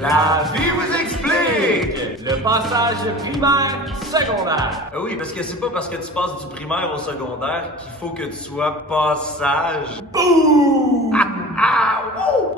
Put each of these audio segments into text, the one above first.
La vie vous explique! Le passage primaire-secondaire. Oui, parce que c'est pas parce que tu passes du primaire au secondaire qu'il faut que tu sois passage. Bouh!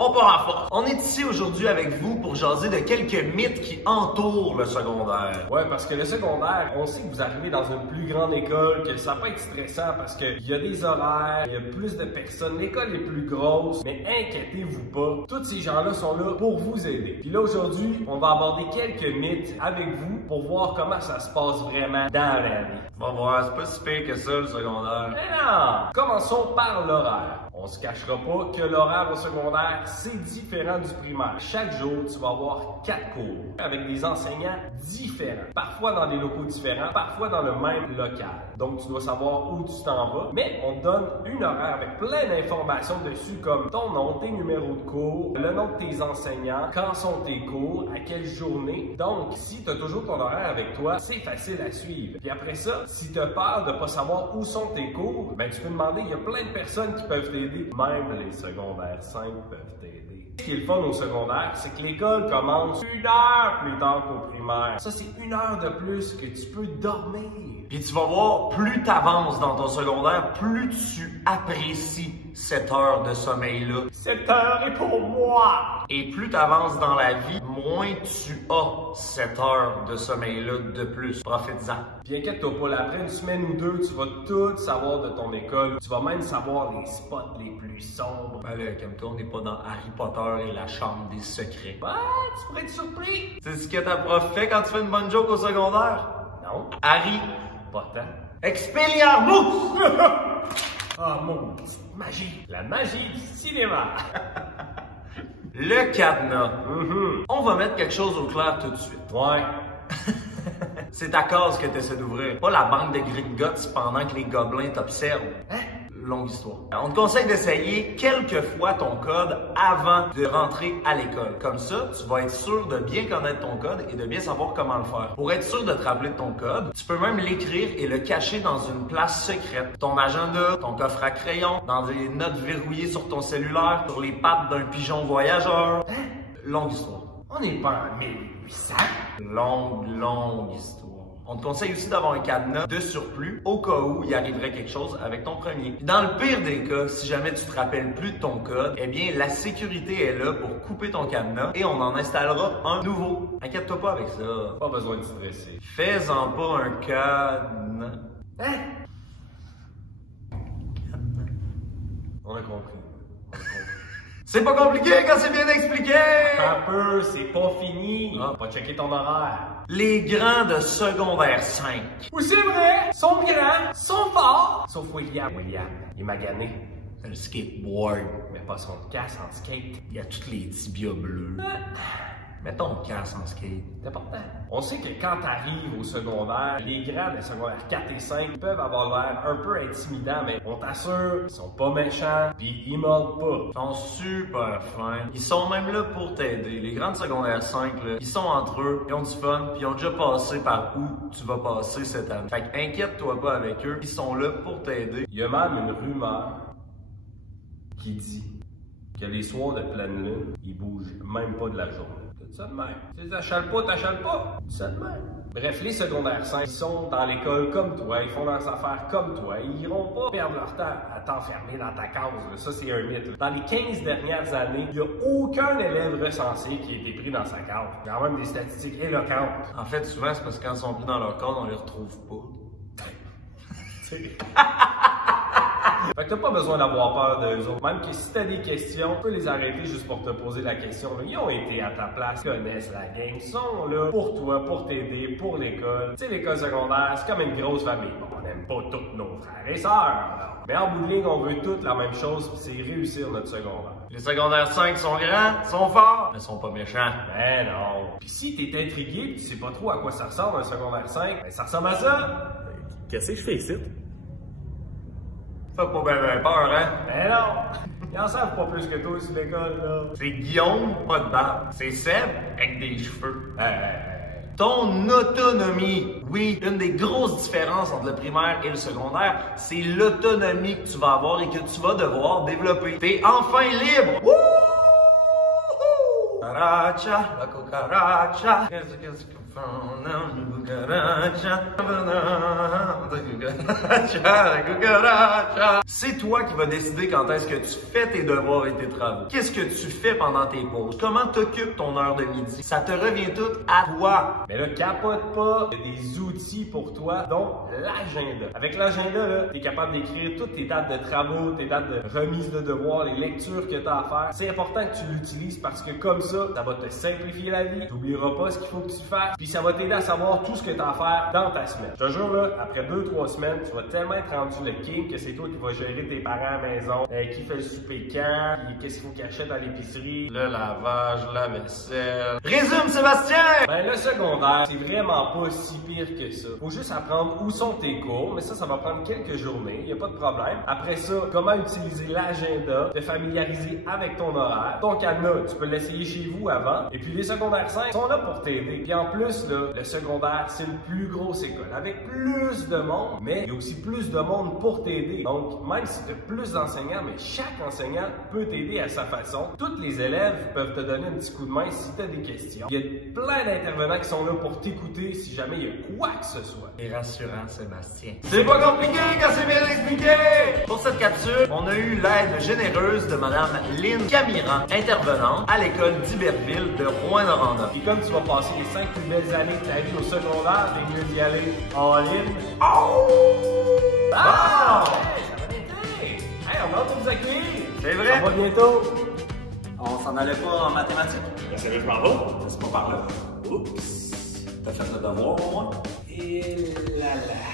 On part en force. On est ici aujourd'hui avec vous pour jaser de quelques mythes qui entourent le secondaire. Ouais, parce que le secondaire, on sait que vous arrivez dans une plus grande école, que ça peut être stressant parce qu'il y a des horaires, il y a plus de personnes, l'école est plus grosse, mais inquiétez-vous pas, tous ces gens-là sont là pour vous aider. Puis là, aujourd'hui, on va aborder quelques mythes avec vous pour voir comment ça se passe vraiment dans la vie. On va voir, c'est pas si pire que ça le secondaire. Mais non! Commençons par l'horaire. On se cachera pas que l'horaire au secondaire, c'est différent du primaire. Chaque jour, tu vas avoir 4 cours avec des enseignants différents. Parfois dans des locaux différents, parfois dans le même local. Donc, tu dois savoir où tu t'en vas. Mais on te donne une horaire avec plein d'informations dessus comme ton nom, tes numéros de cours, le nom de tes enseignants, quand sont tes cours, à quelle journée. Donc, si tu as toujours ton horaire avec toi, c'est facile à suivre. Puis après ça, si tu as peur de ne pas savoir où sont tes cours, ben tu peux demander, il y a plein de personnes qui peuvent t'aider. Même les secondaires 5 peuvent t'aider. Ce qui est le fun au secondaire, c'est que l'école commence 1 heure plus tard qu'au primaire. Ça, c'est 1 heure de plus que tu peux dormir. Puis tu vas voir, plus tu avances dans ton secondaire, plus tu apprécies cette heure de sommeil-là. Cette heure est pour moi! Et plus tu avances dans la vie, moins tu as cette heure de sommeil-là de plus. Profites-en. Puis inquiète-toi pas, là, après une semaine ou deux, tu vas tout savoir de ton école. Tu vas même savoir les spots les plus sombres. Ben là, comme toi, on n'est pas dans Harry Potter et la chambre des secrets. Ouais, tu pourrais être surpris. C'est ce que ta prof fait quand tu fais une bonne joke au secondaire? Non. Harry, Pas tant. Expelliarmus! Ah, mon petite magie. La magie du cinéma. Le cadenas. On va mettre quelque chose au clair tout de suite. Ouais. C'est ta case que tu essaies d'ouvrir, pas la banque de Gringotts pendant que les gobelins t'observent. Hein? Longue histoire. On te conseille d'essayer quelques fois ton code avant de rentrer à l'école. Comme ça, tu vas être sûr de bien connaître ton code et de bien savoir comment le faire. Pour être sûr de te rappeler de ton code, tu peux même l'écrire et le cacher dans une place secrète. Ton agenda, ton coffre à crayon, dans des notes verrouillées sur ton cellulaire, sur les pattes d'un pigeon voyageur. Hein? Longue histoire. On n'est pas en 1800. Longue histoire. On te conseille aussi d'avoir un cadenas de surplus au cas où il arriverait quelque chose avec ton premier. Puis dans le pire des cas, si jamais tu te rappelles plus de ton code, eh bien la sécurité est là pour couper ton cadenas et on en installera un nouveau. Inquiète-toi pas avec ça. Pas besoin de stresser. Fais-en pas un cadenas. Hein? On a compris. C'est pas compliqué quand c'est bien expliqué! Un peu, c'est pas fini. Ah. Pas checker ton horaire. Les grands de secondaire 5. Oui, c'est vrai, sont grands, sont forts. Sauf William. William, il est magané. Le skateboard. Mais pas son casse en skate. Il y a tous les tibias bleus. Mets ton casque en skate. C'est important. On sait que quand t'arrives au secondaire, les grands des secondaires 4 et 5 peuvent avoir l'air un peu intimidants, mais on t'assure, ils sont pas méchants, pis ils mordent pas. Ils sont super fins. Ils sont même là pour t'aider. Les grands de secondaire 5, là, ils sont entre eux, ils ont du fun, puis ils ont déjà passé par où tu vas passer cette année. Fait qu'inquiète-toi pas avec eux, ils sont là pour t'aider. Il y a même une rumeur qui dit que les soirs de pleine lune, ils bougent même pas de la journée. C'est ça de même. Tu t'achales pas. C'est ça de même. Bref, les secondaires 5 sont dans l'école comme toi, ils font leurs affaires comme toi, ils iront pas perdre leur temps à t'enfermer dans ta case. Là. Ça, c'est un mythe. Là. Dans les 15 dernières années, il n'y a aucun élève recensé qui a été pris dans sa case. Il y a quand même des statistiques éloquentes. En fait, souvent, c'est parce que quand ils sont pris dans leur code, on les retrouve pas. Fait que t'as pas besoin d'avoir peur d'eux autres. Même que si t'as des questions, tu peux les arrêter juste pour te poser la question. Ils ont été à ta place, connaissent la game, sont là pour toi, pour t'aider, pour l'école. Tu sais, l'école secondaire, c'est comme une grosse famille. Bon, on n'aime pas tous nos frères et sœurs, là. Mais en bout de ligne, on veut toutes la même chose, puis c'est réussir notre secondaire. Les secondaires 5 sont grands, sont forts, mais sont pas méchants. Ben non. Puis si t'es intrigué pis tu sais pas trop à quoi ça ressemble un secondaire 5, ben ça ressemble à ça. Qu'est-ce que je fais ici? Fais pas bien peur, hein? Ben non. Ils en savent pas plus que toi sur l'école, là. C'est Guillaume, pas de barbe. C'est Seb, avec des cheveux. Ton autonomie. Oui, une des grosses différences entre le primaire et le secondaire, c'est l'autonomie que tu vas avoir et que tu vas devoir développer. T'es enfin libre! Wouhou! cucaracha, la cucaracha. Qu'est-ce que c'est toi qui vas décider quand est-ce que tu fais tes devoirs et tes travaux. Qu'est-ce que tu fais pendant tes pauses? Comment t'occupes ton heure de midi? Ça te revient tout à toi. Mais là, capote pas, il y a des outils pour toi, dont l'agenda. Avec l'agenda, là, t'es capable d'écrire toutes tes dates de travaux, tes dates de remise de devoirs, les lectures que tu as à faire. C'est important que tu l'utilises parce que comme ça va te simplifier la vie. Tu n'oublieras pas ce qu'il faut que tu fasses. Puis ça va t'aider à savoir tout ce que tu as à faire dans ta semaine. Je te jure, là, après 2-3 semaines, tu vas tellement être rendu le king que c'est toi qui vas gérer tes parents à la maison, qui fait le souper quand, qu'est-ce qu'il faut qu'ils achètent à l'épicerie, le lavage, la vaisselle. Résume, Sébastien! Ben, le secondaire, c'est vraiment pas si pire que ça. Faut juste apprendre où sont tes cours, mais ça va prendre quelques journées, y a pas de problème. Après ça, comment utiliser l'agenda, te familiariser avec ton horaire. Ton cadenas, tu peux l'essayer chez vous avant. Et puis les secondaires 5 sont là pour t'aider. Puis en plus, là, le secondaire, c'est une plus grosse école avec plus de monde, mais il y a aussi plus de monde pour t'aider. Donc, même si tu as plus d'enseignants, mais chaque enseignant peut t'aider à sa façon. Tous les élèves peuvent te donner un petit coup de main si tu as des questions. Il y a plein d'intervenants qui sont là pour t'écouter si jamais il y a quoi que ce soit. C'est rassurant, Sébastien. C'est pas compliqué quand c'est bien expliqué! Pour cette capsule, on a eu l'aide généreuse de Madame Lynn Camiran, intervenante à l'école d'Iberville de Rouyn-Noranda. Et comme tu vas passer les 5 plus belles années de ta vie au secondaire, t'es mieux d'y aller en ligne. Oh! Ah! Hey, ça va bien été! Hey, on a hâte de vous accueillir! C'est vrai! On va bientôt! On s'en allait pas en mathématiques? Ben, ça veut pas va. C'est pas par là. Oups! T'as fait le devoir au moins? Et là là.